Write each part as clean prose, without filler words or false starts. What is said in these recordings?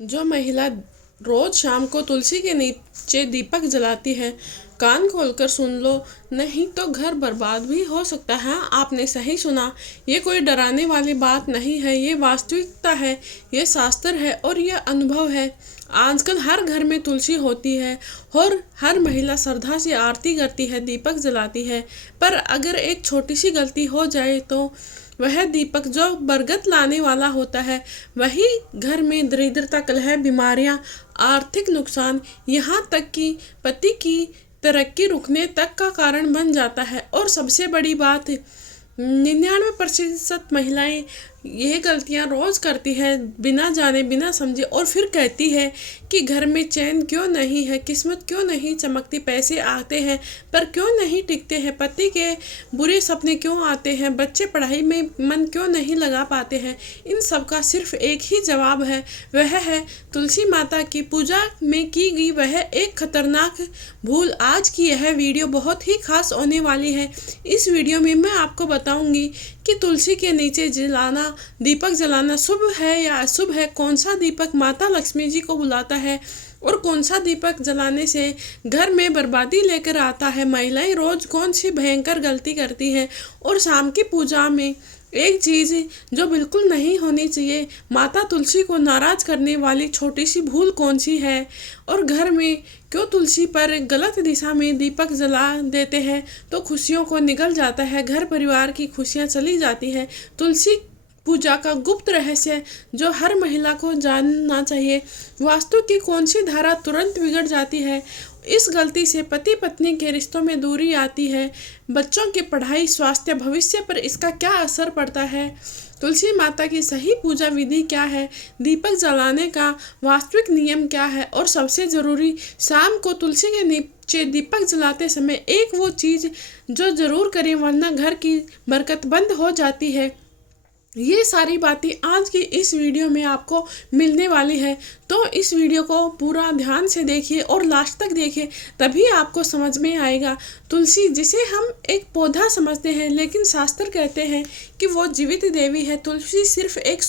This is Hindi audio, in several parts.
जो महिला रोज शाम को तुलसी के नीचे दीपक जलाती है, कान खोलकर सुन लो, नहीं तो घर बर्बाद भी हो सकता है। आपने सही सुना। ये कोई डराने वाली बात नहीं है, ये वास्तविकता है, ये शास्त्र है और ये अनुभव है। आजकल हर घर में तुलसी होती है और हर महिला श्रद्धा से आरती करती है, दीपक जलाती है। पर अगर एक छोटी सी गलती हो जाए तो वह दीपक जो बरगद लाने वाला होता है, वही घर में दरिद्रता, कलह, बीमारियां, आर्थिक नुकसान, यहाँ तक कि पति की तरक्की रुकने तक का कारण बन जाता है। और सबसे बड़ी बात, 99% महिलाएं ये गलतियां रोज करती है, बिना जाने बिना समझे, और फिर कहती है कि घर में चैन क्यों नहीं है, किस्मत क्यों नहीं चमकती, पैसे आते हैं पर क्यों नहीं टिकते हैं, पति के बुरे सपने क्यों आते हैं, बच्चे पढ़ाई में मन क्यों नहीं लगा पाते हैं। इन सब का सिर्फ एक ही जवाब है, वह है तुलसी माता की पूजा में की गई वह एक खतरनाक भूल। आज की यह वीडियो बहुत ही खास होने वाली है। इस वीडियो में मैं आपको बताऊंगी कि तुलसी के नीचे दीपक जलाना शुभ है या अशुभ है, कौन सा दीपक माता लक्ष्मी जी को बुलाता है और कौन सा दीपक जलाने से घर में बर्बादी लेकर आता है। महिलाएं रोज कौन सी भयंकर गलती करती हैं और शाम की पूजा में एक चीज जो बिल्कुल नहीं होनी चाहिए, माता तुलसी को नाराज करने वाली छोटी सी भूल कौन सी है, और घर में क्यों तुलसी पर गलत दिशा में दीपक जला देते हैं तो खुशियों को निगल जाता है, घर परिवार की खुशियां चली जाती हैं। तुलसी पूजा का गुप्त रहस्य जो हर महिला को जानना चाहिए। वास्तु की कौन सी धारा तुरंत बिगड़ जाती है, इस गलती से पति पत्नी के रिश्तों में दूरी आती है, बच्चों की पढ़ाई, स्वास्थ्य, भविष्य पर इसका क्या असर पड़ता है, तुलसी माता की सही पूजा विधि क्या है, दीपक जलाने का वास्तविक नियम क्या है, और सबसे ज़रूरी, शाम को तुलसी के नीचे दीपक जलाते समय एक वो चीज़ जो ज़रूर करें वरना घर की बरकत बंद हो जाती है। ये सारी बातें आज की इस वीडियो में आपको मिलने वाली है, तो इस वीडियो को पूरा ध्यान से देखिए और लास्ट तक देखिए, तभी आपको समझ में आएगा। तुलसी जिसे हम एक पौधा समझते हैं, लेकिन शास्त्र कहते हैं कि वो जीवित देवी है। तुलसी सिर्फ एक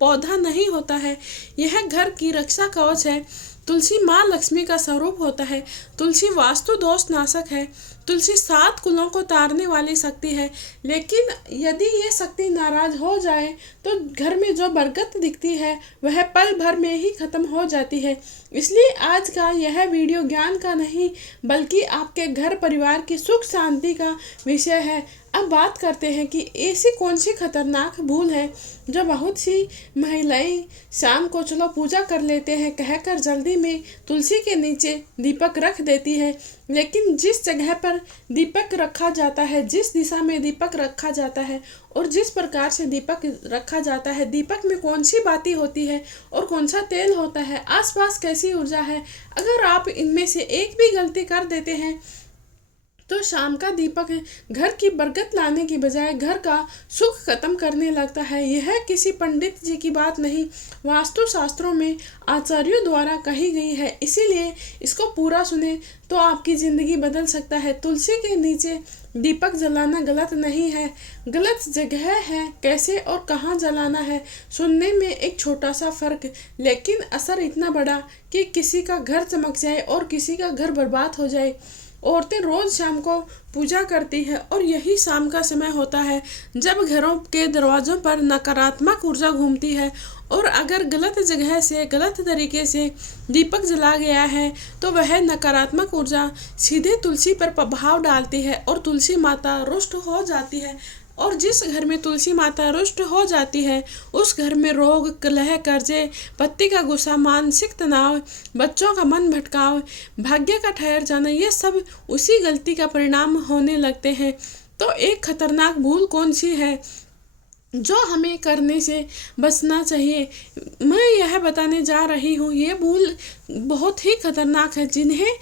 पौधा नहीं होता है, यह घर की रक्षा कवच है। तुलसी माँ लक्ष्मी का स्वरूप होता है। तुलसी वास्तु दोष नाशक है। तुलसी 7 कुलों को तारने वाली शक्ति है। लेकिन यदि ये शक्ति नाराज हो जाए तो घर में जो बरकत दिखती है वह पल भर में ही खत्म हो जाती है। इसलिए आज का यह वीडियो ज्ञान का नहीं बल्कि आपके घर परिवार की सुख शांति का विषय है। अब बात करते हैं कि ऐसी कौन सी खतरनाक भूल है जो बहुत सी महिलाएं शाम को चलो पूजा कर लेते हैं कहकर जल्दी में तुलसी के नीचे दीपक रख देती है। लेकिन जिस जगह पर दीपक रखा जाता है, जिस दिशा में दीपक रखा जाता है और जिस प्रकार से दीपक रखा जाता है, दीपक में कौन सी बाती होती है और कौन सा तेल होता है, आसपास कैसी ऊर्जा है, अगर आप इनमें से एक भी गलती कर देते हैं तो शाम का दीपक घर की बरकत लाने की बजाय घर का सुख खत्म करने लगता है। यह किसी पंडित जी की बात नहीं, वास्तु शास्त्रों में आचार्यों द्वारा कही गई है। इसीलिए इसको पूरा सुने तो आपकी ज़िंदगी बदल सकता है। तुलसी के नीचे दीपक जलाना गलत नहीं है, गलत जगह है। कैसे और कहाँ जलाना है, सुनने में एक छोटा सा फर्क, लेकिन असर इतना बड़ा कि किसी का घर चमक जाए और किसी का घर बर्बाद हो जाए। औरतें रोज शाम को पूजा करती है और यही शाम का समय होता है जब घरों के दरवाजों पर नकारात्मक ऊर्जा घूमती है, और अगर गलत जगह से गलत तरीके से दीपक जला गया है तो वह नकारात्मक ऊर्जा सीधे तुलसी पर प्रभाव डालती है और तुलसी माता रुष्ट हो जाती है। और जिस घर में तुलसी माता रुष्ट हो जाती है उस घर में रोग, कलह, कर्जे, पति का गुस्सा, मानसिक तनाव, बच्चों का मन भटकाव, भाग्य का ठहर जाना, ये सब उसी गलती का परिणाम होने लगते हैं। तो एक खतरनाक भूल कौन सी है जो हमें करने से बचना चाहिए, मैं यह बताने जा रही हूँ। ये भूल बहुत ही खतरनाक है जिन्हें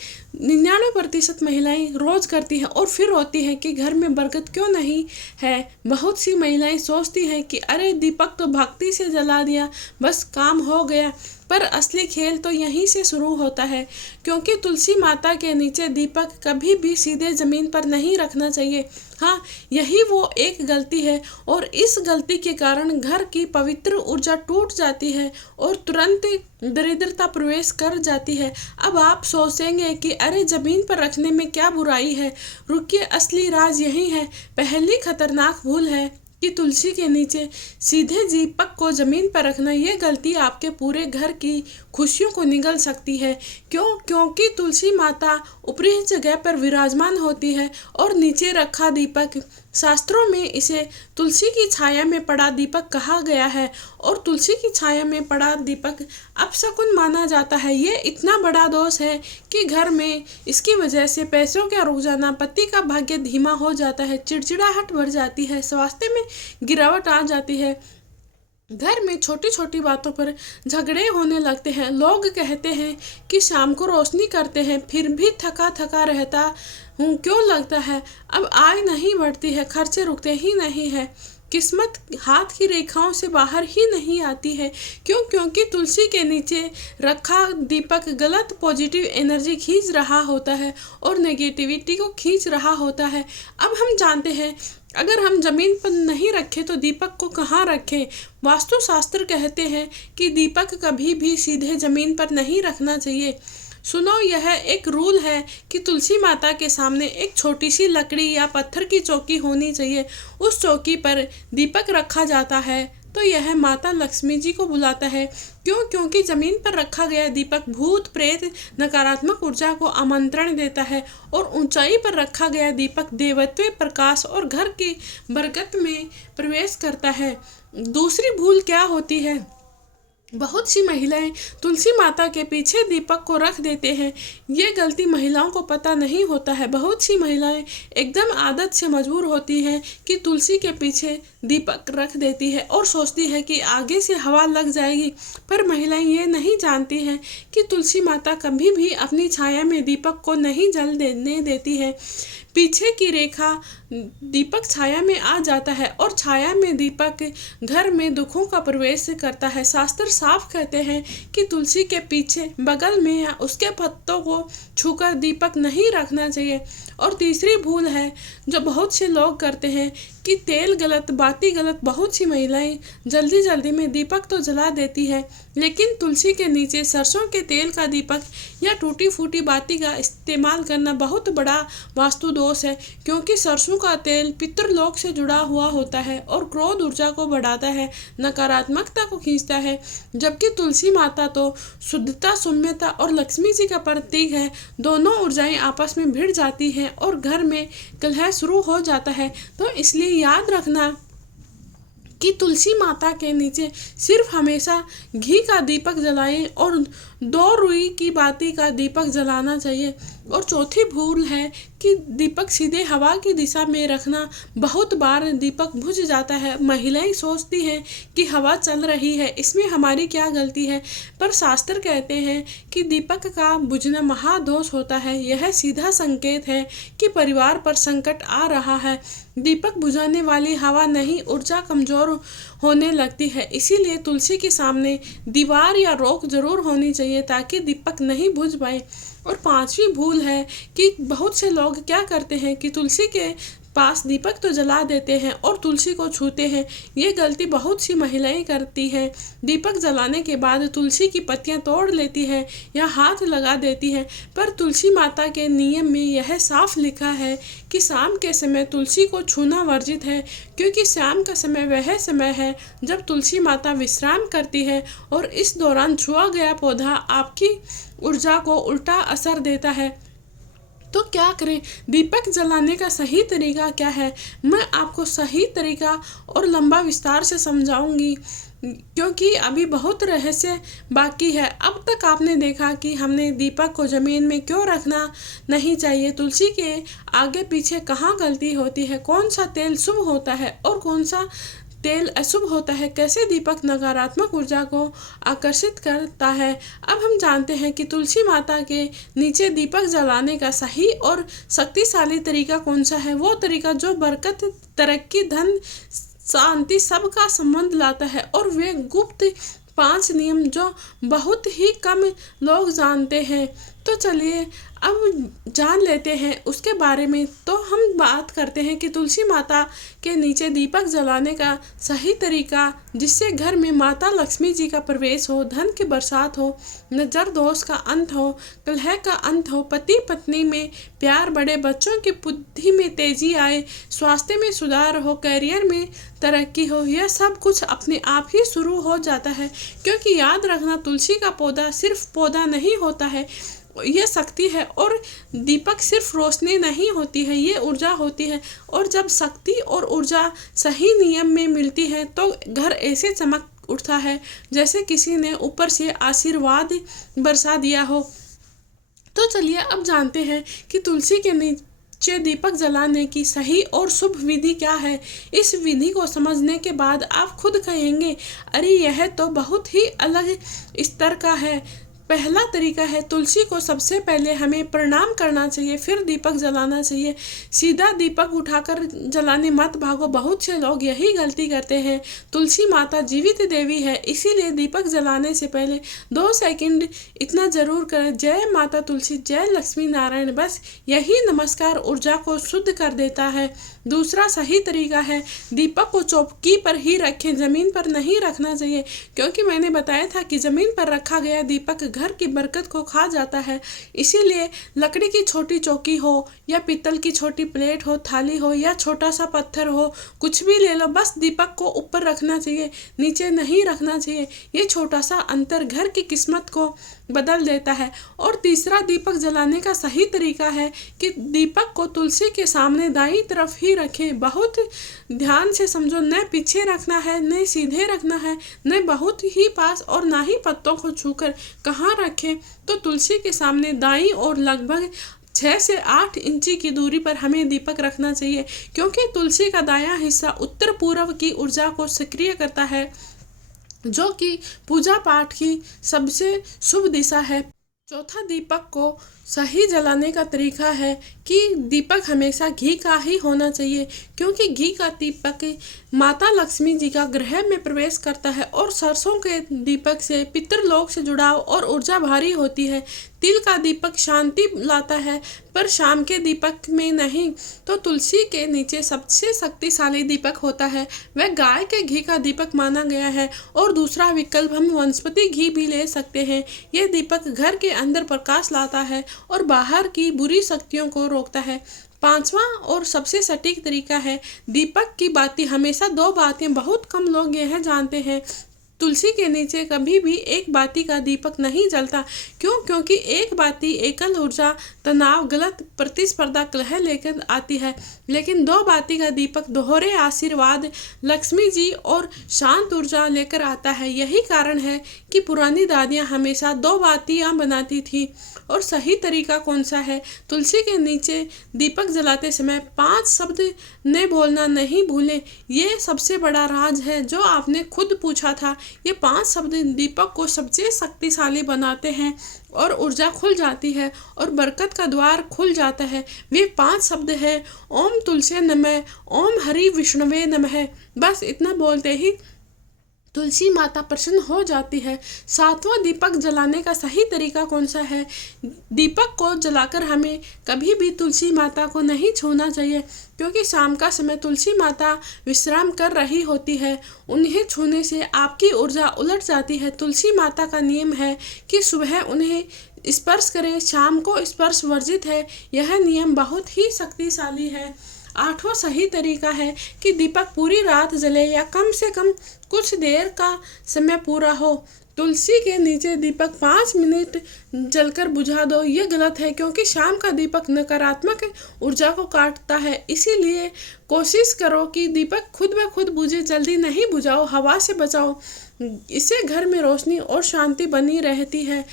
99% महिलाएं रोज करती हैं और फिर होती है कि घर में बरकत क्यों नहीं है। बहुत सी महिलाएं सोचती हैं कि अरे दीपक तो भक्ति से जला दिया, बस काम हो गया। पर असली खेल तो यहीं से शुरू होता है, क्योंकि तुलसी माता के नीचे दीपक कभी भी सीधे ज़मीन पर नहीं रखना चाहिए। हाँ, यही वो एक गलती है और इस गलती के कारण घर की पवित्र ऊर्जा टूट जाती है और तुरंत दरिद्रता प्रवेश कर जाती है। अब आप सोचेंगे कि अरे जमीन पर रखने में क्या बुराई है? रुकिए, असली राज यही है। पहली खतरनाक भूल है कि तुलसी के नीचे सीधे दीपक को जमीन पर रखना। ये गलती आपके पूरे घर की खुशियों को निगल सकती है। क्योंकि तुलसी माता ऊपरी जगह पर विराजमान होती है और नीचे रखा दीपक, शास्त्रों में इसे तुलसी की छाया में पड़ा दीपक कहा गया है और तुलसी की छाया में पड़ा दीपक अपशकुन माना जाता है। ये इतना बड़ा दोष है कि घर में इसकी वजह से पैसों का रुक जाना, पति का भाग्य धीमा हो जाता है, चिड़चिड़ाहट बढ़ जाती है, स्वास्थ्य में गिरावट आ जाती है, घर में छोटी छोटी बातों पर झगड़े होने लगते हैं। लोग कहते हैं कि शाम को रोशनी करते हैं फिर भी थका थका रहता हूँ क्यों लगता है। अब आय नहीं बढ़ती है, खर्चे रुकते ही नहीं है, किस्मत हाथ की रेखाओं से बाहर ही नहीं आती है। क्योंकि तुलसी के नीचे रखा दीपक गलत पॉजिटिव एनर्जी खींच रहा होता है और नेगेटिविटी को खींच रहा होता है। अब हम जानते हैं अगर हम जमीन पर नहीं रखें तो दीपक को कहाँ रखें। वास्तुशास्त्र कहते हैं कि दीपक कभी भी सीधे जमीन पर नहीं रखना चाहिए। सुनो, यह एक रूल है कि तुलसी माता के सामने एक छोटी सी लकड़ी या पत्थर की चौकी होनी चाहिए। उस चौकी पर दीपक रखा जाता है तो यह माता लक्ष्मी जी को बुलाता है। क्योंकि जमीन पर रखा गया दीपक भूत प्रेत नकारात्मक ऊर्जा को आमंत्रण देता है और ऊंचाई पर रखा गया दीपक देवत्व प्रकाश और घर की बरकत में प्रवेश करता है। दूसरी भूल क्या होती है? बहुत सी महिलाएं तुलसी माता के पीछे दीपक को रख देते हैं। ये गलती महिलाओं को पता नहीं होता है। बहुत सी महिलाएं एकदम आदत से मजबूर होती हैं कि तुलसी के पीछे दीपक रख देती है और सोचती है कि आगे से हवा लग जाएगी। पर महिलाएं ये नहीं जानती हैं कि तुलसी माता कभी भी अपनी छाया में दीपक को नहीं जल देने देती है। पीछे की रेखा दीपक छाया में आ जाता है और छाया में दीपक घर में दुखों का प्रवेश करता है। शास्त्र साफ कहते हैं कि तुलसी के पीछे बगल में या उसके पत्तों को छूकर दीपक नहीं रखना चाहिए। और तीसरी भूल है जो बहुत से लोग करते हैं कि तेल गलत बाती गलत। बहुत सी महिलाएं जल्दी जल्दी में दीपक तो जला देती है लेकिन तुलसी के नीचे सरसों के तेल का दीपक या टूटी फूटी बाती का इस्तेमाल करना बहुत बड़ा वास्तु दोष है। क्योंकि सरसों का तेल पितृलोक से जुड़ा हुआ होता है और क्रोध ऊर्जा को बढ़ाता है, नकारात्मकता को खींचता है। जबकि तुलसी माता तो शुद्धता, सौम्यता और लक्ष्मी जी का प्रतीक है। दोनों ऊर्जाएं आपस में भिड़ जाती हैं और घर में कलह शुरू हो जाता है। तो इसलिए याद रखना कि तुलसी माता के नीचे सिर्फ हमेशा घी का दीपक जलाएं और 2 रुई की बाती का दीपक जलाना चाहिए। और चौथी भूल है कि दीपक सीधे हवा की दिशा में रखना। बहुत बार दीपक बुझ जाता है। महिलाएं सोचती हैं कि हवा चल रही है, इसमें हमारी क्या गलती है। पर शास्त्र कहते हैं कि दीपक का बुझना महादोष होता है। यह सीधा संकेत है कि परिवार पर संकट आ रहा है। दीपक बुझाने वाली हवा नहीं, ऊर्जा कमजोर होने लगती है। इसीलिए तुलसी के सामने दीवार या रोक जरूर होनी चाहिए ताकि दीपक नहीं बुझ पाए। और 5वीं भूल है कि बहुत से लोग क्या करते हैं कि तुलसी के पास दीपक तो जला देते हैं और तुलसी को छूते हैं। ये गलती बहुत सी महिलाएं करती हैं। दीपक जलाने के बाद तुलसी की पत्तियां तोड़ लेती है या हाथ लगा देती है। पर तुलसी माता के नियम में यह साफ लिखा है कि शाम के समय तुलसी को छूना वर्जित है। क्योंकि शाम का समय वह समय है जब तुलसी माता विश्राम करती है और इस दौरान छुआ गया पौधा आपकी ऊर्जा को उल्टा असर देता है। तो क्या करें? दीपक जलाने का सही तरीका क्या है? मैं आपको सही तरीका और लंबा विस्तार से समझाऊंगी क्योंकि अभी बहुत रहस्य बाकी है। अब तक आपने देखा कि हमने दीपक को ज़मीन में क्यों रखना नहीं चाहिए, तुलसी के आगे पीछे कहाँ गलती होती है, कौन सा तेल शुभ होता है और कौन सा तेल अशुभ होता है, कैसे दीपक नकारात्मक ऊर्जा को आकर्षित करता है। अब हम जानते हैं कि तुलसी माता के नीचे दीपक जलाने का सही और शक्तिशाली तरीका कौन सा है। वो तरीका जो बरकत, तरक्की, धन, शांति सबका संबंध लाता है। और वे गुप्त 5 नियम जो बहुत ही कम लोग जानते हैं। तो तो चलिए अब जान लेते हैं उसके बारे में। तो हम बात करते हैं कि तुलसी माता के नीचे दीपक जलाने का सही तरीका, जिससे घर में माता लक्ष्मी जी का प्रवेश हो, धन की बरसात हो, नजर दोष का अंत हो, कलह का अंत हो, पति पत्नी में प्यार बढ़े, बच्चों की बुद्धि में तेजी आए, स्वास्थ्य में सुधार हो, करियर में तरक्की हो। यह सब कुछ अपने आप ही शुरू हो जाता है, क्योंकि याद रखना, तुलसी का पौधा सिर्फ पौधा नहीं होता है, ये शक्ति है। और दीपक सिर्फ रोशनी नहीं होती है, ये ऊर्जा होती है। और जब शक्ति और ऊर्जा सही नियम में मिलती है तो घर ऐसे चमक उठता है जैसे किसी ने ऊपर से आशीर्वाद बरसा दिया हो। तो चलिए अब जानते हैं कि तुलसी के नीचे दीपक जलाने की सही और शुभ विधि क्या है। इस विधि को समझने के बाद आप खुद कहेंगे, अरे यह तो बहुत ही अलग स्तर का है। पहला तरीका है, तुलसी को सबसे पहले हमें प्रणाम करना चाहिए, फिर दीपक जलाना चाहिए। सीधा दीपक उठाकर जलाने मत भागो, बहुत से लोग यही गलती करते हैं। तुलसी माता जीवित देवी है, इसीलिए दीपक जलाने से पहले 2 सेकंड इतना जरूर करें, जय माता तुलसी, जय लक्ष्मी नारायण। बस यही नमस्कार ऊर्जा को शुद्ध कर देता है। दूसरा सही तरीका है, दीपक को चौकी पर ही रखें, जमीन पर नहीं रखना चाहिए, क्योंकि मैंने बताया था कि जमीन पर रखा गया दीपक घर की बरकत को खा जाता है। इसीलिए लकड़ी की छोटी चौकी हो या पीतल की छोटी प्लेट हो, थाली हो या छोटा सा पत्थर हो, कुछ भी ले लो, बस दीपक को ऊपर रखना चाहिए, नीचे नहीं रखना चाहिए। ये छोटा सा अंतर घर की किस्मत को बदल देता है। और तीसरा दीपक जलाने का सही तरीका है कि दीपक को तुलसी के सामने दाईं तरफ ही रखें। बहुत ध्यान से समझो, न पीछे रखना है, न सीधे रखना है, न बहुत ही पास, और ना ही पत्तों को छूकर। कहाँ रखें? तो तुलसी के सामने दाईं और लगभग 6 से 8 इंची की दूरी पर हमें दीपक रखना चाहिए, क्योंकि तुलसी का दायां हिस्सा उत्तर पूर्व की ऊर्जा को सक्रिय करता है, जो कि पूजा पाठ की सबसे शुभ दिशा है। चौथा दीपक को सही जलाने का तरीका है कि दीपक हमेशा घी का ही होना चाहिए, क्योंकि घी का दीपक माता लक्ष्मी जी का गृह में प्रवेश करता है। और सरसों के दीपक से पितृलोक से जुड़ाव और ऊर्जा भारी होती है। तिल का दीपक शांति लाता है, पर शाम के दीपक में नहीं। तो तुलसी के नीचे सबसे शक्तिशाली दीपक होता है, वह गाय के घी का दीपक माना गया है। और दूसरा विकल्प हम वनस्पति घी भी ले सकते हैं। यह दीपक घर के अंदर प्रकाश लाता है और बाहर की बुरी शक्तियों को रोकता है। पांचवा और सबसे सटीक तरीका है, दीपक की बाती हमेशा 2 बातियां, बहुत कम लोग यह जानते हैं। तुलसी के नीचे कभी भी एक बाती का दीपक नहीं जलता। क्यों? क्योंकि एक बाती एकल ऊर्जा, तनाव, गलत प्रतिस्पर्धा, कलह लेकर आती है, लेकिन 2 बाती का दीपक दोहरे आशीर्वाद, लक्ष्मी जी और शांत ऊर्जा लेकर आता है। यही कारण है कि पुरानी दादियाँ हमेशा 2 बातियाँ बनाती थी। और सही तरीका कौन सा है? तुलसी के नीचे दीपक जलाते समय 5 शब्द ने बोलना नहीं भूलें। ये सबसे बड़ा राज है जो आपने खुद पूछा था। ये 5 शब्द दीपक को सबसे शक्तिशाली बनाते हैं और ऊर्जा खुल जाती है और बरकत का द्वार खुल जाता है। वे 5 शब्द है, ओम तुलसी नमः, ओम हरि विष्णुवे नमः। बस इतना बोलते ही तुलसी माता प्रसन्न हो जाती है। 7वां दीपक जलाने का सही तरीका कौन सा है? दीपक को जलाकर हमें कभी भी तुलसी माता को नहीं छूना चाहिए, क्योंकि शाम का समय तुलसी माता विश्राम कर रही होती है। उन्हें छूने से आपकी ऊर्जा उलट जाती है। तुलसी माता का नियम है कि सुबह उन्हें स्पर्श करें, शाम को स्पर्श वर्जित है। यह नियम बहुत ही शक्तिशाली है। 8वां सही तरीका है कि दीपक पूरी रात जले या कम से कम कुछ देर का समय पूरा हो। तुलसी के नीचे दीपक 5 मिनट जलकर बुझा दो। ये गलत है, क्योंकि शाम का दीपक नकारात्मक ऊर्जा को काटता है। इसीलिए कोशिश करो कि दीपक खुद ब खुद बुझे, जल्दी नहीं बुझाओ, हवा से बचाओ। इससे घर में रोशनी और शांति बनी रहती है।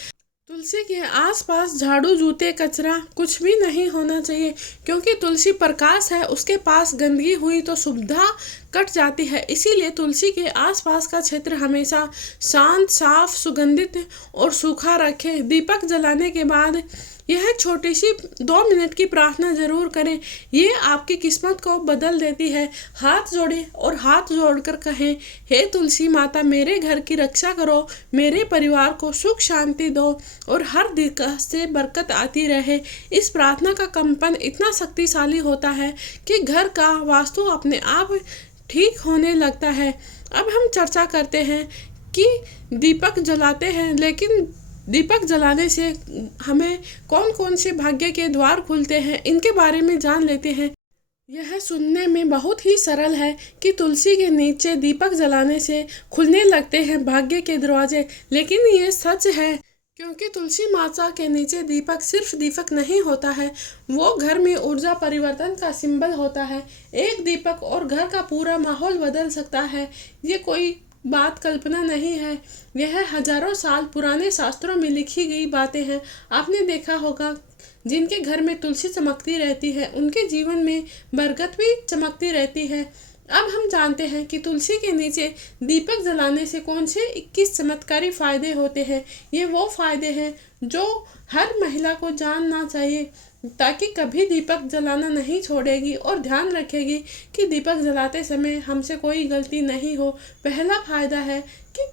तुलसी के आसपास झाड़ू, जूते, कचरा कुछ भी नहीं होना चाहिए, क्योंकि तुलसी प्रकाश है। उसके पास गंदगी हुई तो शुभता कट जाती है। इसीलिए तुलसी के आसपास का क्षेत्र हमेशा शांत, साफ, सुगंधित और सूखा रखें। दीपक जलाने के बाद यह छोटी सी 2 मिनट की प्रार्थना जरूर करें, ये आपकी किस्मत को बदल देती है। हाथ जोड़ें और हाथ जोड़कर कहें, हे तुलसी माता, मेरे घर की रक्षा करो, मेरे परिवार को सुख शांति दो और हर दिशा से बरकत आती रहे। इस प्रार्थना का कंपन इतना शक्तिशाली होता है कि घर का वास्तु अपने आप ठीक होने लगता है। अब हम चर्चा करते हैं कि दीपक जलाते हैं, लेकिन दीपक जलाने से हमें कौन कौन से भाग्य के द्वार खुलते हैं, इनके बारे में जान लेते हैं। यह सुनने में बहुत ही सरल है कि तुलसी के नीचे दीपक जलाने से खुलने लगते हैं भाग्य के दरवाजे, लेकिन ये सच है, क्योंकि तुलसी माता के नीचे दीपक सिर्फ दीपक नहीं होता है, वो घर में ऊर्जा परिवर्तन का सिंबल होता है। एक दीपक और घर का पूरा माहौल बदल सकता है। ये कोई बात कल्पना नहीं है, यह हजारों साल पुराने शास्त्रों में लिखी गई बातें हैं। आपने देखा होगा, जिनके घर में तुलसी चमकती रहती है उनके जीवन में बरकत भी चमकती रहती है। अब हम जानते हैं कि तुलसी के नीचे दीपक जलाने से कौन से 21 चमत्कारी फायदे होते हैं। ये वो फायदे हैं जो हर महिला को जानना चाहिए, ताकि कभी दीपक जलाना नहीं छोड़ेगी और ध्यान रखेगी कि दीपक जलाते समय हमसे कोई गलती नहीं हो। पहला फायदा है कि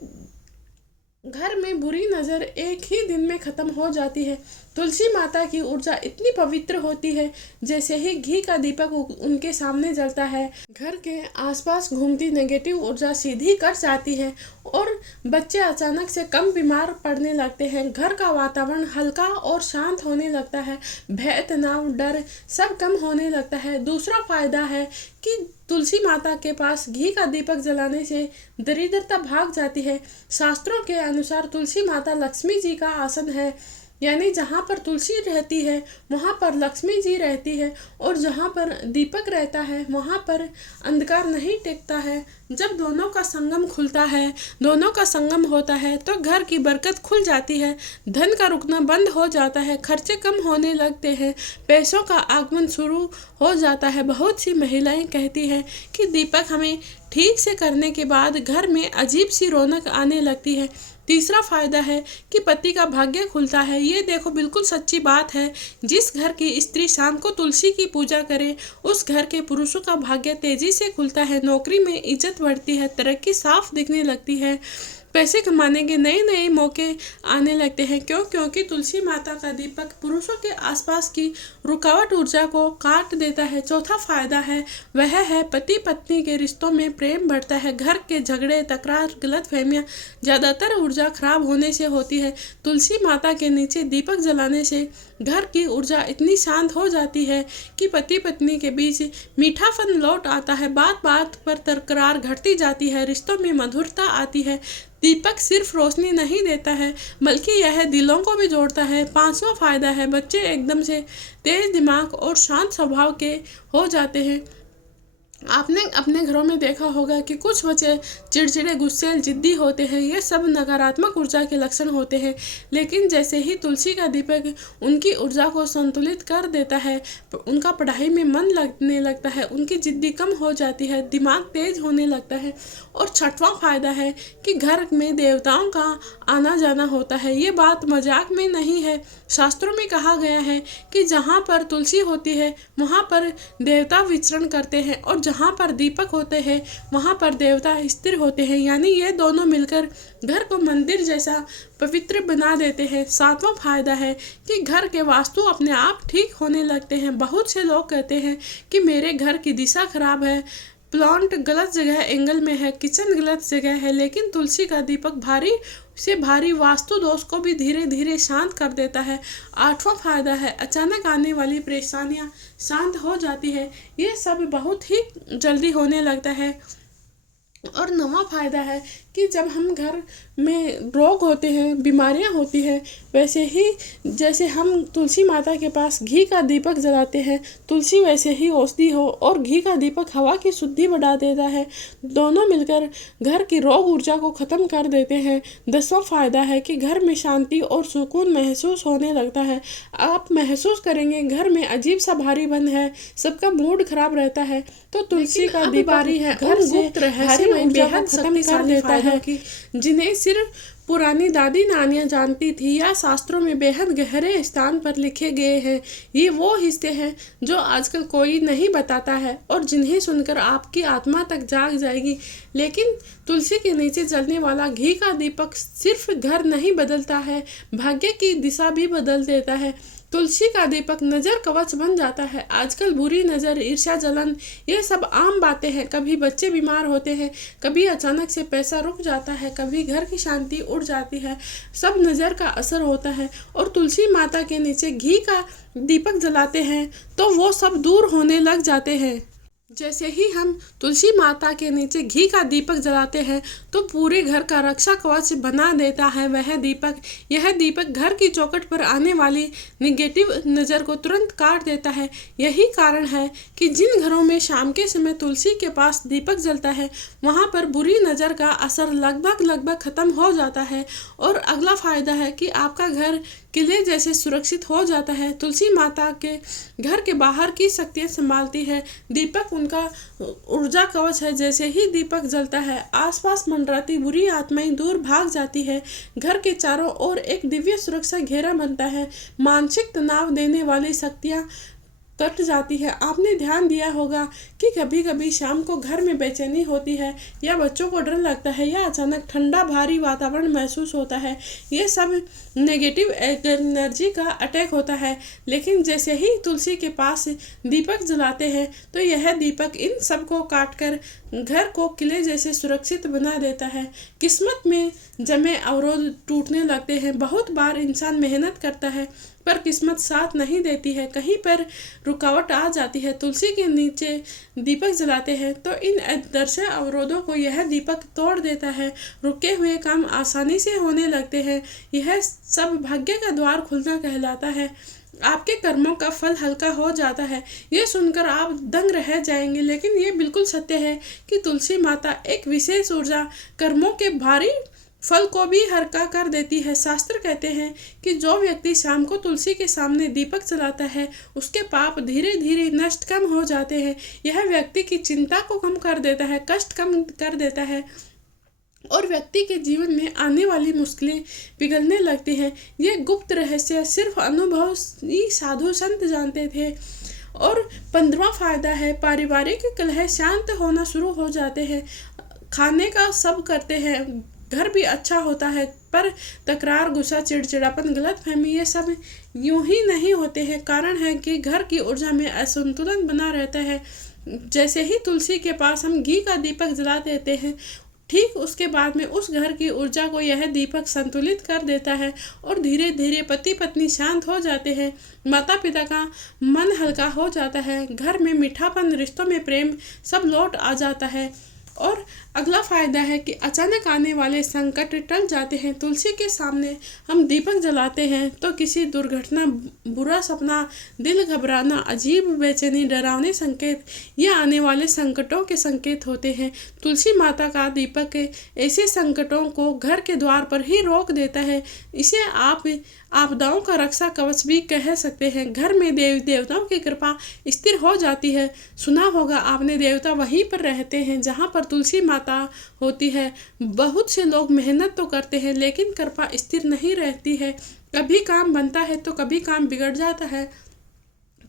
घर में बुरी नज़र एक ही दिन में ख़त्म हो जाती है। तुलसी माता की ऊर्जा इतनी पवित्र होती है, जैसे ही घी का दीपक उनके सामने जलता है, घर के आसपास घूमती नेगेटिव ऊर्जा सीधी कट जाती है और बच्चे अचानक से कम बीमार पड़ने लगते हैं। घर का वातावरण हल्का और शांत होने लगता है, भय, तनाव, डर सब कम होने लगता है। दूसरा फायदा है कि तुलसी माता के पास घी का दीपक जलाने से दरिद्रता भाग जाती है। शास्त्रों के अनुसार तुलसी माता लक्ष्मी जी का आसन है, यानी जहाँ पर तुलसी रहती है वहाँ पर लक्ष्मी जी रहती है, और जहाँ पर दीपक रहता है वहाँ पर अंधकार नहीं टिकता है। जब दोनों का संगम खुलता है, दोनों का संगम होता है, तो घर की बरकत खुल जाती है, धन का रुकना बंद हो जाता है, खर्चे कम होने लगते हैं, पैसों का आगमन शुरू हो जाता है। बहुत सी महिलाएं कहती हैं कि दीपक हमें ठीक से करने के बाद घर में अजीब सी रौनक आने लगती है। तीसरा फायदा है कि पति का भाग्य खुलता है। ये देखो, बिल्कुल सच्ची बात है। जिस घर की स्त्री शाम को तुलसी की पूजा करे, उस घर के पुरुषों का भाग्य तेजी से खुलता है, नौकरी में इज्जत बढ़ती है, तरक्की साफ दिखने लगती है, पैसे कमाने के नए नए मौके आने लगते हैं। क्योंकि तुलसी माता का दीपक पुरुषों के आसपास की रुकावट ऊर्जा को काट देता है। चौथा फायदा है वह है पति पत्नी के रिश्तों में प्रेम बढ़ता है। घर के झगड़े, तकरार, गलतफहमियां ज़्यादातर ऊर्जा खराब होने से होती है। तुलसी माता के नीचे दीपक जलाने से घर की ऊर्जा इतनी शांत हो जाती है कि पति पत्नी के बीच मीठापन लौट आता है, बात बात पर तकरार घटती जाती है, रिश्तों में मधुरता आती है। दीपक सिर्फ रोशनी नहीं देता है, बल्कि यह दिलों को भी जोड़ता है। पांचवा फायदा है बच्चे एकदम से तेज दिमाग और शांत स्वभाव के हो जाते हैं। आपने अपने घरों में देखा होगा कि कुछ बच्चे चिड़चिड़े, गुस्से, जिद्दी होते हैं। ये सब नकारात्मक ऊर्जा के लक्षण होते हैं, लेकिन जैसे ही तुलसी का दीपक उनकी ऊर्जा को संतुलित कर देता है, उनका पढ़ाई में मन लगने लगता है, उनकी जिद्दी कम हो जाती है, दिमाग तेज होने लगता है। और छठवां फायदा है कि घर में देवताओं का आना जाना होता है। ये बात मजाक में नहीं है। शास्त्रों में कहा गया है कि जहाँ पर तुलसी होती है वहाँ पर देवता विचरण करते हैं, और जहाँ पर दीपक होते हैं वहाँ पर देवता स्थिर होते हैं, यानी ये दोनों मिलकर घर को मंदिर जैसा पवित्र बना देते हैं। सातवां फायदा है कि घर के वास्तु अपने आप ठीक होने लगते हैं। बहुत से लोग कहते हैं कि मेरे घर की दिशा खराब है, प्लांट गलत जगह एंगल में है, किचन गलत जगह है, लेकिन तुलसी का दीपक भारी से भारी वास्तु दोष को भी धीरे धीरे शांत कर देता है। आठवां फायदा है अचानक आने वाली परेशानियां शांत हो जाती है। ये सब बहुत ही जल्दी होने लगता है। और नवा फायदा है कि जब हम घर में रोग होते हैं, बीमारियां होती हैं, वैसे ही जैसे हम तुलसी माता के पास घी का दीपक जलाते हैं, तुलसी वैसे ही औषधि हो, और घी का दीपक हवा की शुद्धि बढ़ा देता है। दोनों मिलकर घर की रोग ऊर्जा को ख़त्म कर देते हैं। 10वां फायदा है कि घर में शांति और सुकून महसूस होने लगता है। आप महसूस करेंगे घर में अजीब सा भारीपन है, सबका मूड खराब रहता है, तो तुलसी का दीपक है घर गुप्त रहस्य में बेहद शक्तिशाली फायदों की, जिन्हें सिर्फ पुरानी दादी नानियाँ जानती थी या शास्त्रों में बेहद गहरे स्थान पर लिखे गए हैं। ये वो हिस्से हैं जो आजकल कोई नहीं बताता है और जिन्हें सुनकर आपकी आत्मा तक जाग जाएगी। लेकिन तुलसी के नीचे जलने वाला घी का दीपक सिर्फ घर नहीं बदलता है, भाग्य की दिशा भी बदल देता है। तुलसी का दीपक नजर कवच बन जाता है। आजकल बुरी नजर, ईर्ष्या, जलन, ये सब आम बातें हैं। कभी बच्चे बीमार होते हैं, कभी अचानक से पैसा रुक जाता है, कभी घर की शांति उड़ जाती है। सब नजर का असर होता है। और तुलसी माता के नीचे घी का दीपक जलाते हैं तो वो सब दूर होने लग जाते हैं। जैसे ही हम तुलसी माता के नीचे घी का दीपक जलाते हैं तो पूरे घर का रक्षा कवच बना देता है वह दीपक। यह दीपक घर की चौखट पर आने वाली निगेटिव नज़र को तुरंत काट देता है। यही कारण है कि जिन घरों में शाम के समय तुलसी के पास दीपक जलता है वहाँ पर बुरी नज़र का असर लगभग खत्म हो जाता है। और अगला फायदा है कि आपका घर किले जैसे सुरक्षित हो जाता है। तुलसी माता के घर के बाहर की शक्तियाँ संभालती है। दीपक उनका ऊर्जा कवच है। जैसे ही दीपक जलता है आसपास मंडराती बुरी आत्माएं दूर भाग जाती है। घर के चारों ओर एक दिव्य सुरक्षा घेरा बनता है। मानसिक तनाव देने वाली शक्तियाँ कट जाती है। आपने ध्यान दिया होगा कि कभी कभी शाम को घर में बेचैनी होती है या बच्चों को डर लगता है या अचानक ठंडा भारी वातावरण महसूस होता है। ये सब नेगेटिव एनर्जी का अटैक होता है। लेकिन जैसे ही तुलसी के पास दीपक जलाते हैं तो यह दीपक इन सब को काट कर घर को किले जैसे सुरक्षित बना देता है। किस्मत में जमे अवरोध टूटने लगते हैं। बहुत बार इंसान मेहनत करता है पर किस्मत साथ नहीं देती है, कहीं पर रुकावट आ जाती है। तुलसी के नीचे दीपक जलाते हैं तो इन अदृश्य अवरोधों को यह दीपक तोड़ देता है। रुके हुए काम आसानी से होने लगते हैं। यह सब भाग्य का द्वार खुलना कहलाता है। आपके कर्मों का फल हल्का हो जाता है। ये सुनकर आप दंग रह जाएंगे, लेकिन ये बिल्कुल सत्य है कि तुलसी माता एक विशेष ऊर्जा कर्मों के भारी फल को भी हल्का कर देती है। शास्त्र कहते हैं कि जो व्यक्ति शाम को तुलसी के सामने दीपक जलाता है उसके पाप धीरे धीरे नष्ट कम हो जाते हैं। यह व्यक्ति की चिंता को कम कर देता है, कष्ट कम कर देता है और व्यक्ति के जीवन में आने वाली मुश्किलें पिघलने लगती हैं। ये गुप्त रहस्य सिर्फ अनुभवी साधु संत जानते थे। और 15वां फायदा है, पारिवारिक कलह शांत होना शुरू हो जाते हैं। खाने का सब करते हैं, घर भी अच्छा होता है, पर तकरार, गुस्सा, चिड़चिड़ापन, गलतफहमी ये सब यूं ही नहीं होते हैं। कारण है कि घर की ऊर्जा में असंतुलन बना रहता है। जैसे ही तुलसी के पास हम घी का दीपक जला देते हैं ठीक उसके बाद में उस घर की ऊर्जा को यह दीपक संतुलित कर देता है और धीरे धीरे पति पत्नी शांत हो जाते हैं। माता पिता का मन हल्का हो जाता है। घर में मीठापन, रिश्तों में प्रेम सब लौट आ जाता है। और अगला फायदा है कि अचानक आने वाले संकट टल जाते हैं। तुलसी के सामने हम दीपक जलाते हैं तो किसी दुर्घटना, बुरा सपना, दिल घबराना, अजीब बेचैनी, डरावने संकेत ये आने वाले संकटों के संकेत होते हैं। तुलसी माता का दीपक ऐसे संकटों को घर के द्वार पर ही रोक देता है। इसे आप आपदाओं का रक्षा कवच भी कह सकते हैं। घर में देवी देवताओं की कृपा स्थिर हो जाती है। सुना होगा आपने, देवता वहीं पर रहते हैं जहाँ पर तुलसी माता होती है। बहुत से लोग मेहनत तो करते हैं लेकिन कृपा स्थिर नहीं रहती है। कभी काम बनता है तो कभी काम बिगड़ जाता है।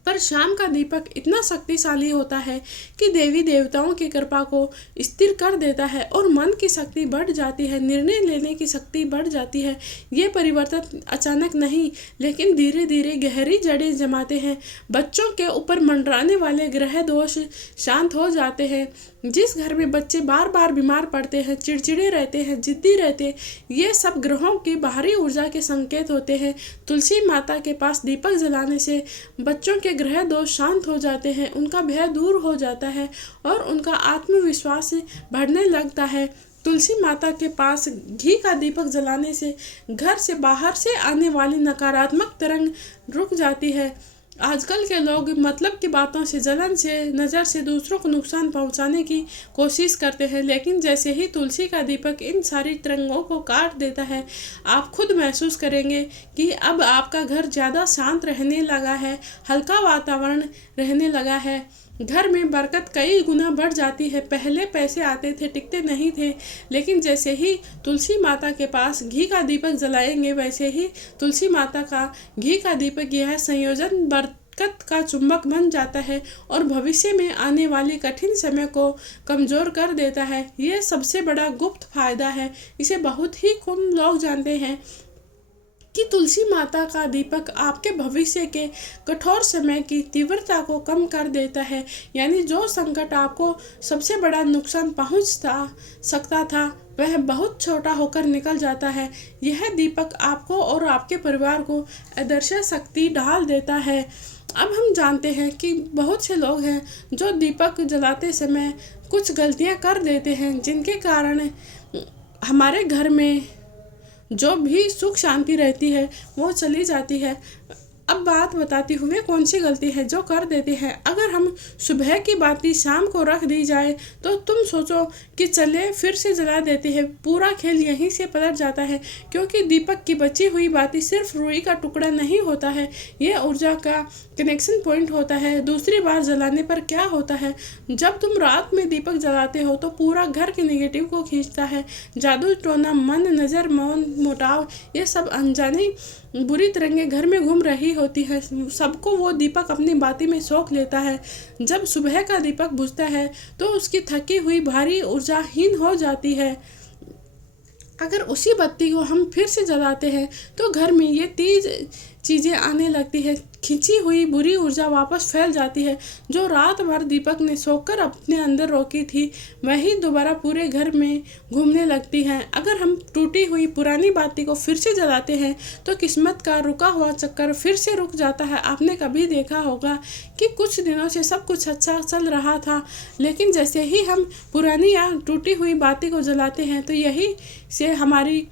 पर शाम का दीपक इतना शक्तिशाली होता है कि देवी देवताओं की कृपा को स्थिर कर देता है और मन की शक्ति बढ़ जाती है, निर्णय लेने की शक्ति बढ़ जाती है। ये परिवर्तन अचानक नहीं लेकिन धीरे धीरे गहरी जड़ें जमाते हैं। बच्चों के ऊपर मंडराने वाले ग्रह दोष शांत हो जाते हैं। जिस घर में बच्चे बार बार बीमार पड़ते हैं, चिड़चिड़े रहते हैं, जिद्दी रहते, ये सब ग्रहों की बाहरी ऊर्जा के संकेत होते हैं। तुलसी माता के पास दीपक जलाने से बच्चों के ग्रह दोष शांत हो जाते हैं, उनका भय दूर हो जाता है और उनका आत्मविश्वास बढ़ने लगता है। तुलसी माता के पास घी का दीपक जलाने से घर से बाहर से आने वाली नकारात्मक तरंग रुक जाती है। आजकल के लोग मतलब की बातों से, जलन से, नज़र से दूसरों को नुकसान पहुंचाने की कोशिश करते हैं, लेकिन जैसे ही तुलसी का दीपक इन सारी तरंगों को काट देता है आप खुद महसूस करेंगे कि अब आपका घर ज़्यादा शांत रहने लगा है, हल्का वातावरण रहने लगा है। घर में बरकत कई गुना बढ़ जाती है। पहले पैसे आते थे, टिकते नहीं थे, लेकिन जैसे ही तुलसी माता के पास घी का दीपक जलाएंगे, वैसे ही तुलसी माता का घी का दीपक यह संयोजन बरकत का चुंबक बन जाता है और भविष्य में आने वाले कठिन समय को कमज़ोर कर देता है। ये सबसे बड़ा गुप्त फायदा है। इसे बहुत ही कम लोग जानते हैं कि तुलसी माता का दीपक आपके भविष्य के कठोर समय की तीव्रता को कम कर देता है। यानी जो संकट आपको सबसे बड़ा नुकसान पहुंचता सकता था, वह बहुत छोटा होकर निकल जाता है। यह दीपक आपको और आपके परिवार को अदृश्य शक्ति ढाल देता है। अब हम जानते हैं कि बहुत से लोग हैं जो दीपक जलाते समय कुछ गलतियां कर देते हैं, जिनके कारण हमारे घर में जो भी सुख शांति रहती है वो चली जाती है। अब बात बताती हुए कौन सी गलती है जो कर देते हैं। अगर हम सुबह की बाती शाम को रख दी जाए तो तुम सोचो कि चले फिर से जला देते हैं, पूरा खेल यहीं से पलट जाता है। क्योंकि दीपक की बची हुई बाती सिर्फ रुई का टुकड़ा नहीं होता है, ये ऊर्जा का कनेक्शन पॉइंट होता है। दूसरी बार जलाने पर क्या होता है, जब तुम रात में दीपक जलाते हो तो पूरा घर के नेगेटिव को खींचता है। जादू टोना, मन, नज़र, मौन, मोटाव, ये सब अनजाने बुरी तरंगें घर में घूम रही होती है। सबको वो दीपक अपनी बाती में सोख लेता है। जब सुबह का दीपक बुझता है तो उसकी थकी हुई भारी ऊर्जाहीन हो जाती है। अगर उसी बत्ती को हम फिर से जलाते हैं तो घर में ये तेज चीज़ें आने लगती है। खिंची हुई बुरी ऊर्जा वापस फैल जाती है। जो रात भर दीपक ने सोकर अपने अंदर रोकी थी, वही दोबारा पूरे घर में घूमने लगती है। अगर हम टूटी हुई पुरानी बाती को फिर से जलाते हैं तो किस्मत का रुका हुआ चक्कर फिर से रुक जाता है। आपने कभी देखा होगा कि कुछ दिनों से सब कुछ अच्छा चल रहा था, लेकिन जैसे ही हम पुरानी या टूटी हुई बाती को जलाते हैं तो यही से हमारी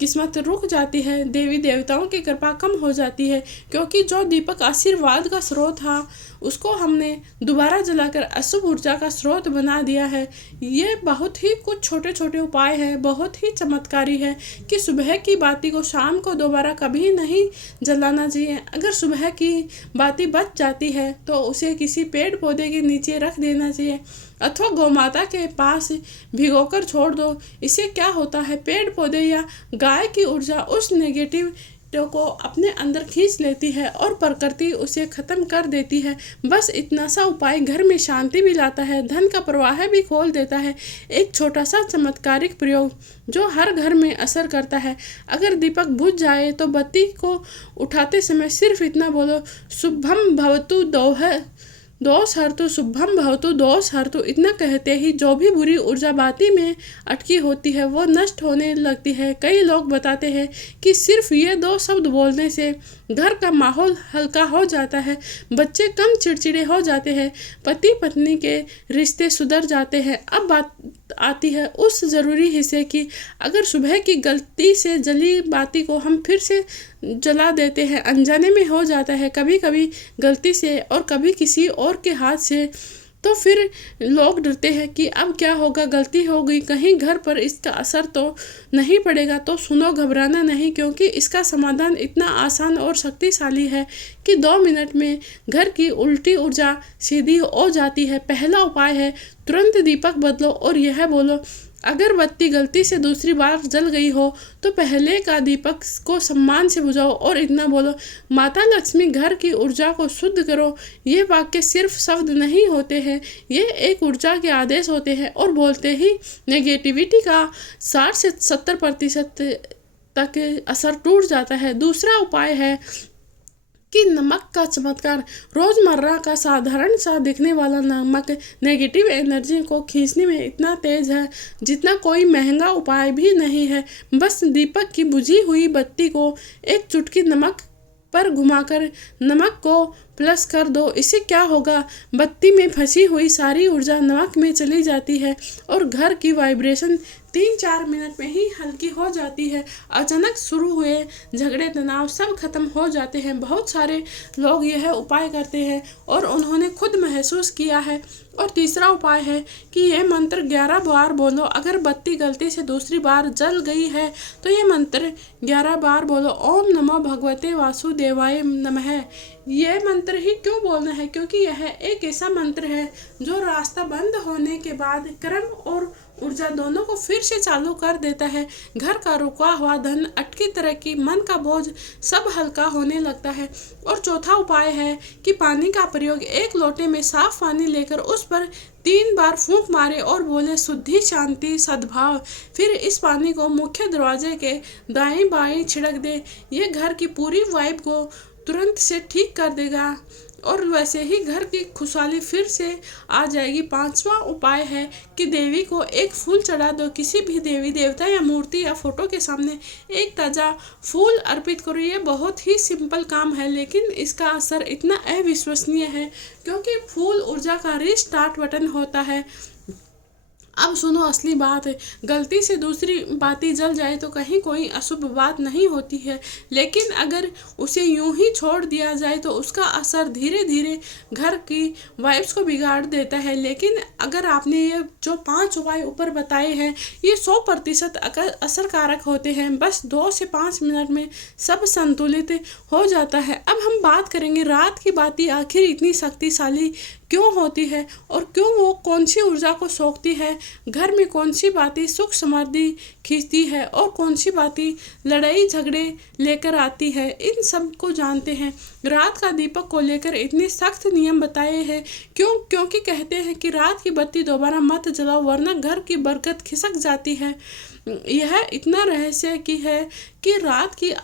किस्मत रुक जाती है। देवी देवताओं की कृपा कम हो जाती है, क्योंकि जो दीपक आशीर्वाद का स्रोत था उसको हमने दोबारा जलाकर अशुभ ऊर्जा का स्रोत बना दिया है। ये बहुत ही कुछ छोटे छोटे उपाय हैं, बहुत ही चमत्कारी है कि सुबह की बाती को शाम को दोबारा कभी नहीं जलाना चाहिए। अगर सुबह की बाती बच जाती है तो उसे किसी पेड़ पौधे के नीचे रख देना चाहिए अथवा गौमाता के पास भिगोकर छोड़ दो। इससे क्या होता है, पेड़ पौधे या गाय की ऊर्जा उस नेगेटिव को अपने अंदर खींच लेती है और प्रकृति उसे खत्म कर देती है। बस इतना सा उपाय घर में शांति भी लाता है, धन का प्रवाह भी खोल देता है। एक छोटा सा चमत्कारिक प्रयोग जो हर घर में असर करता है। अगर दीपक बुझ जाए तो बत्ती को उठाते समय सिर्फ इतना बोलो, शुभम भवतु दोष हरतु शुभम भवतु दोष हरतु। इतना कहते ही जो भी बुरी ऊर्जा बाती में अटकी होती है वो नष्ट होने लगती है। कई लोग बताते हैं कि सिर्फ ये 2 शब्द बोलने से घर का माहौल हल्का हो जाता है, बच्चे कम चिड़चिड़े हो जाते हैं, पति पत्नी के रिश्ते सुधर जाते हैं। अब बात आती है उस ज़रूरी हिस्से की। अगर सुबह की गलती से जली बाती को हम फिर से जला देते हैं, अनजाने में हो जाता है, कभी कभी गलती से और कभी किसी और के हाथ से, तो फिर लोग डरते हैं कि अब क्या होगा, गलती हो गई, कहीं घर पर इसका असर तो नहीं पड़ेगा। तो सुनो, घबराना नहीं, क्योंकि इसका समाधान इतना आसान और शक्तिशाली है कि 2 मिनट में घर की उल्टी ऊर्जा सीधी हो जाती है। पहला उपाय है, तुरंत दीपक बदलो और यह बोलो, अगर बत्ती गलती से दूसरी बार जल गई हो तो पहले का दीपक को सम्मान से बुझाओ और इतना बोलो, माता लक्ष्मी घर की ऊर्जा को शुद्ध करो। ये वाक्य सिर्फ शब्द नहीं होते हैं, ये एक ऊर्जा के आदेश होते हैं और बोलते ही नेगेटिविटी का 60 से 70% तक असर टूट जाता है। दूसरा उपाय है कि नमक का चमत्कार। रोज़मर्रा का साधारण सा दिखने वाला नमक नेगेटिव एनर्जी को खींचने में इतना तेज है जितना कोई महंगा उपाय भी नहीं है। बस दीपक की बुझी हुई बत्ती को एक चुटकी नमक पर घुमाकर नमक को प्लस कर दो। इससे क्या होगा, बत्ती में फंसी हुई सारी ऊर्जा नमक में चली जाती है और घर की वाइब्रेशन 3-4 मिनट में ही हल्की हो जाती है। अचानक शुरू हुए झगड़े तनाव सब खत्म हो जाते हैं। बहुत सारे लोग यह उपाय करते हैं और उन्होंने खुद महसूस किया है। और तीसरा उपाय है कि यह मंत्र 11 बार बोलो। अगर बत्ती गलती से दूसरी बार जल गई है तो ये मंत्र 11 बार बोलो। ओम नमो भगवते वासुदेवाय नमः। यह मंत्र ही क्यों बोलना है? क्योंकि यह एक ऐसा मंत्र है जो रास्ता बंद होने के बाद कर्म और ऊर्जा दोनों को फिर से चालू कर देता है। घर का रुका हुआ धन, अटकी तरक्की, मन का बोझ सब हल्का होने लगता है। और चौथा उपाय है कि पानी का प्रयोग, एक लोटे में साफ पानी लेकर उस पर 3 बार फूंक मारे और बोले शुद्धि, शांति, सद्भाव। फिर इस पानी को मुख्य दरवाजे के दाएं बाएं छिड़क दे। ये घर की पूरी वाइब को तुरंत से ठीक कर देगा और वैसे ही घर की खुशहाली फिर से आ जाएगी। 5वां उपाय है कि देवी को एक फूल चढ़ा दो। किसी भी देवी देवता या मूर्ति या फोटो के सामने एक ताज़ा फूल अर्पित करो। ये बहुत ही सिंपल काम है लेकिन इसका असर इतना अविश्वसनीय है क्योंकि फूल ऊर्जा का रीस्टार्ट बटन होता है। अब सुनो असली बात है। गलती से दूसरी बाती जल जाए तो कहीं कोई अशुभ बात नहीं होती है, लेकिन अगर उसे यूं ही छोड़ दिया जाए तो उसका असर धीरे धीरे घर की वाइब्स को बिगाड़ देता है। लेकिन अगर आपने ये जो 5 उपाय ऊपर बताए हैं ये 100% असरकारक होते हैं। बस 2 से 5 मिनट में सब संतुलित हो जाता है। अब हम बात करेंगे रात की बाती आखिर इतनी शक्तिशाली क्यों होती है और क्यों वो कौन सी ऊर्जा को सोखती है। घर में कौन सी बातें सुख समृद्धि खींचती है और कौन सी बातें लड़ाई झगड़े लेकर आती है, इन सब को जानते हैं। रात का दीपक को लेकर इतने सख्त नियम बताए हैं क्योंकि कहते हैं कि रात की बत्ती दोबारा मत जलाओ वरना घर की बरकत खिसक जाती है। यह इतना रहस्य की है कि रात की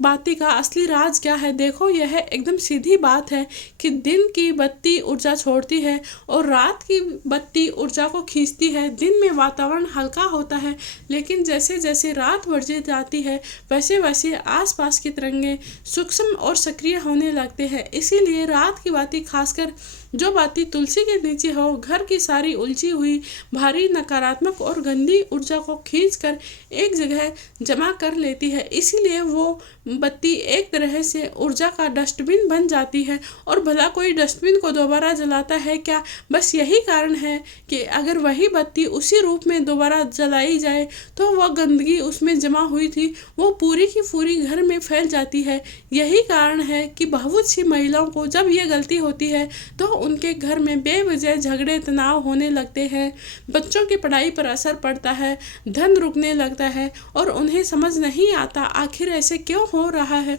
बाती का असली राज क्या है। देखो, यह एकदम सीधी बात है कि दिन की बत्ती ऊर्जा छोड़ती है और रात की बत्ती ऊर्जा को खींचती है। दिन में वातावरण हल्का होता है लेकिन जैसे जैसे रात बढ़ती जाती है वैसे वैसे आसपास की तरंगें सूक्ष्म और सक्रिय होने लगते हैं। इसीलिए रात की बाती, खासकर जो बाती तुलसी के नीचे हो, घर की सारी उलझी हुई भारी नकारात्मक और गंदी ऊर्जा को खींचकर एक जगह जमा कर लेती है। इसीलिए वो बत्ती एक तरह से ऊर्जा का डस्टबिन बन जाती है। और भला कोई डस्टबिन को दोबारा जलाता है क्या? बस यही कारण है कि अगर वही बत्ती उसी रूप में दोबारा जलाई जाए तो वह गंदगी उसमें जमा हुई थी वो पूरी की पूरी घर में फैल जाती है। यही कारण है कि बहुत सी महिलाओं को जब ये गलती होती है तो उनके घर में बेवजह झगड़े तनाव होने लगते हैं, बच्चों की पढ़ाई पर असर पड़ता है, धन रुकने लगता है और उन्हें समझ नहीं आता आखिर ऐसे क्यों हो रहा है।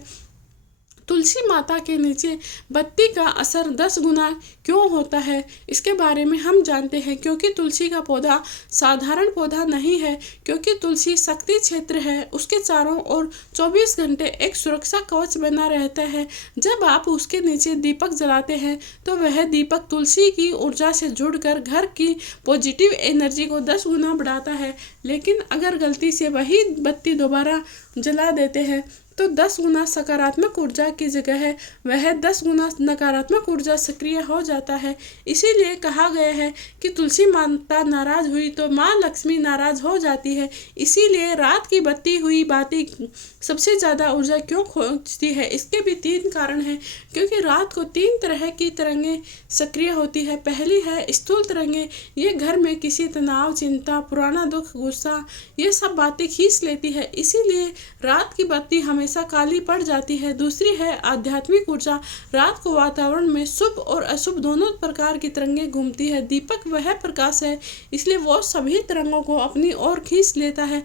तुलसी माता के नीचे बत्ती का असर 10 गुना क्यों होता है इसके बारे में हम जानते हैं। क्योंकि तुलसी का पौधा साधारण पौधा नहीं है, क्योंकि तुलसी शक्ति क्षेत्र है। उसके चारों ओर 24 घंटे एक सुरक्षा कवच बना रहता है। जब आप उसके नीचे दीपक जलाते हैं तो वह दीपक तुलसी की ऊर्जा से जुड़कर घर की पॉजिटिव एनर्जी को 10 गुना बढ़ाता है। लेकिन अगर गलती से वही बत्ती दोबारा जला देते हैं तो 10 गुना सकारात्मक ऊर्जा की जगह वह 10 गुना नकारात्मक ऊर्जा सक्रिय हो जाता है। इसीलिए कहा गया है कि तुलसी माता नाराज हुई तो माँ लक्ष्मी नाराज हो जाती है। इसीलिए रात की बत्ती हुई बाती सबसे ज़्यादा ऊर्जा क्यों खोजती है, इसके भी 3 कारण हैं। क्योंकि रात को 3 तरह की तरंगें सक्रिय होती है। पहली है स्थूल तरंगें, ये घर में किसी तनाव, चिंता, पुराना दुख, गुस्सा, ये सब बातें खींच लेती है। इसीलिए रात की बत्ती हमेशा काली पड़ जाती है। दूसरी है आध्यात्मिक ऊर्जा, रात को वातावरण में शुभ और अशुभ दोनों प्रकार की तरंगें घूमती है। दीपक वह प्रकाश है इसलिए वो सभी तरंगों को अपनी ओर खींच लेता है।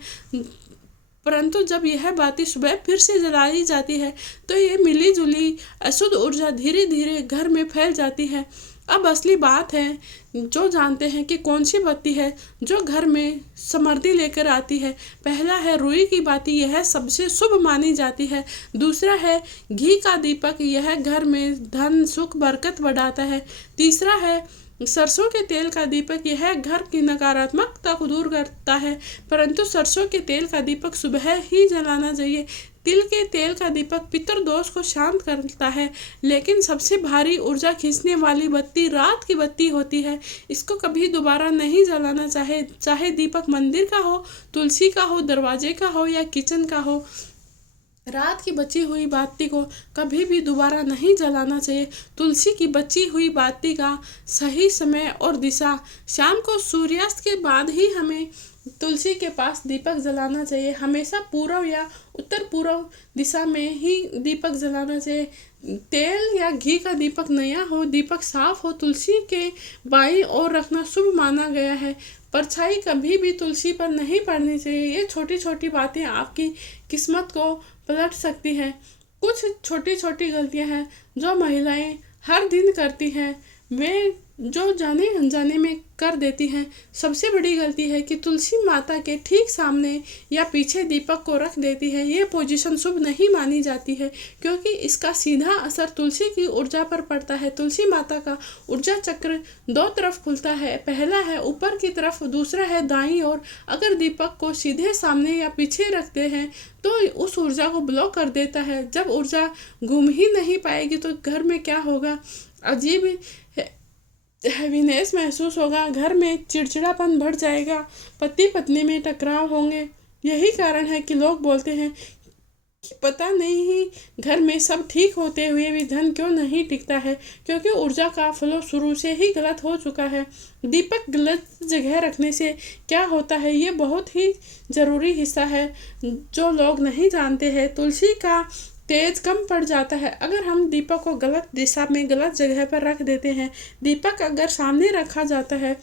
परंतु जब यह बाती सुबह फिर से जलाई जाती है तो ये मिली जुली अशुद्ध ऊर्जा धीरे धीरे घर में फैल जाती है। अब असली बात है, जो जानते हैं कि कौन सी बत्ती है जो घर में समृद्धि लेकर आती है। पहला है रुई की बाती, यह सबसे शुभ मानी जाती है। दूसरा है घी का दीपक, यह घर में धन सुख बरकत बढ़ाता है। तीसरा है सरसों के तेल का दीपक, यह घर की नकारात्मकता को दूर करता है, परंतु सरसों के तेल का दीपक सुबह ही जलाना चाहिए। तिल के तेल का दीपक पितृदोष को शांत करता है, लेकिन सबसे भारी ऊर्जा खींचने वाली बत्ती रात की बत्ती होती है। इसको कभी दोबारा नहीं जलाना चाहे दीपक मंदिर का हो, तुलसी का हो, दरवाजे का हो या किचन का हो। रात की बची हुई बाती को कभी भी दोबारा नहीं जलाना चाहिए। तुलसी की बची हुई बाती का सही समय और दिशा शाम को सूर्यास्त के बाद ही हमें तुलसी के पास दीपक जलाना चाहिए। हमेशा पूर्व या उत्तर पूर्व दिशा में ही दीपक जलाना चाहिए। तेल या घी का दीपक नया हो, दीपक साफ हो, तुलसी के बाईं ओर रखना शुभ माना गया है। परछाई कभी भी तुलसी पर नहीं पड़नी चाहिए। ये छोटी छोटी बातें आपकी किस्मत को पलट सकती है। कुछ छोटी छोटी गलतियां हैं जो महिलाएं हर दिन करती हैं, वे जो जाने अनजाने में कर देती हैं। सबसे बड़ी गलती है कि तुलसी माता के ठीक सामने या पीछे दीपक को रख देती है। ये पोजीशन शुभ नहीं मानी जाती है, क्योंकि इसका सीधा असर तुलसी की ऊर्जा पर पड़ता है। तुलसी माता का ऊर्जा चक्र दो तरफ खुलता है, पहला है ऊपर की तरफ, दूसरा है दाईं ओर। अगर दीपक को सीधे सामने या पीछे रखते हैं तो उस ऊर्जा को ब्लॉक कर देता है। जब ऊर्जा घूम ही नहीं पाएगी तो घर में क्या होगा? अजीब हैवीनेस महसूस होगा, घर में चिड़चिड़ापन बढ़ जाएगा, पति पत्नी में टकराव होंगे। यही कारण है कि लोग बोलते हैं कि पता नहीं ही घर में सब ठीक होते हुए भी धन क्यों नहीं टिकता है, क्योंकि ऊर्जा का फ्लो शुरू से ही गलत हो चुका है। दीपक गलत जगह रखने से क्या होता है, ये बहुत ही ज़रूरी हिस्सा है जो लोग नहीं जानते हैं। तुलसी का तेज कम पड़ जाता है अगर हम दीपक को गलत दिशा में गलत जगह पर रख देते हैं। दीपक अगर सामने रखा जाता है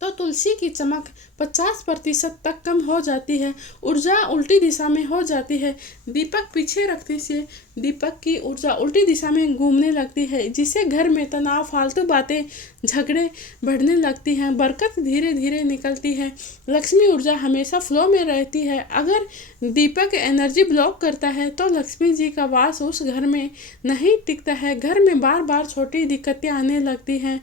तो तुलसी की चमक 50% तक कम हो जाती है, ऊर्जा उल्टी दिशा में हो जाती है। दीपक पीछे रखने से दीपक की ऊर्जा उल्टी दिशा में घूमने लगती है, जिससे घर में तनाव, फालतू बातें, झगड़े बढ़ने लगती हैं, बरकत धीरे धीरे निकलती है, लक्ष्मी ऊर्जा हमेशा फ्लो में रहती है। अगर दीपक एनर्जी ब्लॉक करता है तो लक्ष्मी जी का वास उस घर में नहीं टिकता है, घर में बार बार छोटी दिक्कतें आने लगती हैं।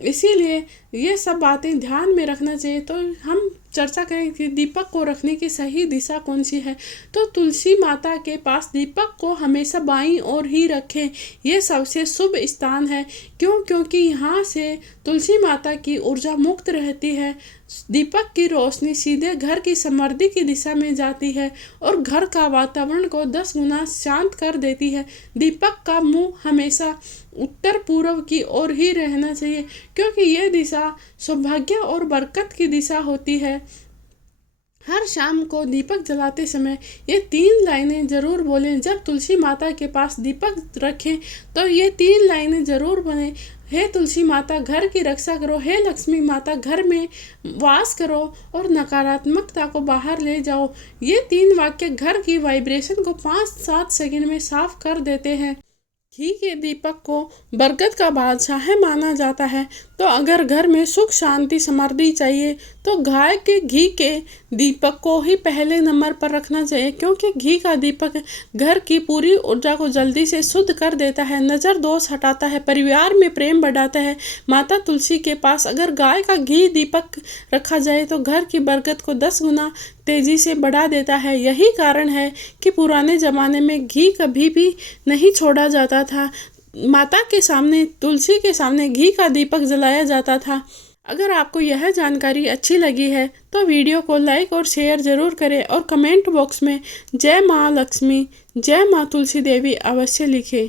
इसीलिए ये सब बातें ध्यान में रखना चाहिए। तो हम चर्चा करें कि दीपक को रखने की सही दिशा कौन सी है। तो तुलसी माता के पास दीपक को हमेशा बाईं ओर ही रखें, ये सबसे शुभ स्थान है। क्योंकि यहाँ से तुलसी माता की ऊर्जा मुक्त रहती है। दीपक की रोशनी सीधे घर की समृद्धि की दिशा में जाती है और घर का वातावरण को 10 गुना शांत कर देती है। दीपक का मुंह हमेशा उत्तर पूर्व की ओर ही रहना चाहिए, क्योंकि यह दिशा सौभाग्य और बरकत की दिशा होती है। हर शाम को दीपक जलाते समय ये 3 लाइनें ज़रूर बोलें। जब तुलसी माता के पास दीपक रखें तो ये 3 लाइनें ज़रूर बने। हे तुलसी माता, घर की रक्षा करो। हे लक्ष्मी माता, घर में वास करो और नकारात्मकता को बाहर ले जाओ। ये 3 वाक्य घर की वाइब्रेशन को 5-7 सेकंड में साफ कर देते हैं। घी के दीपक को बरकत का बादशाह माना जाता है। तो अगर घर में सुख, शांति, समृद्धि चाहिए तो गाय के घी के दीपक को ही पहले नंबर पर रखना चाहिए, क्योंकि घी का दीपक घर की पूरी ऊर्जा को जल्दी से शुद्ध कर देता है, नज़र दोष हटाता है, परिवार में प्रेम बढ़ाता है। माता तुलसी के पास अगर गाय का घी दीपक रखा जाए तो घर की बरकत को 10 गुना तेजी से बढ़ा देता है। यही कारण है कि पुराने ज़माने में घी कभी भी नहीं छोड़ा जाता था। माता के सामने, तुलसी के सामने घी का दीपक जलाया जाता था। अगर आपको यह जानकारी अच्छी लगी है तो वीडियो को लाइक और शेयर ज़रूर करें और कमेंट बॉक्स में जय माँ लक्ष्मी, जय माँ तुलसी देवी अवश्य लिखें।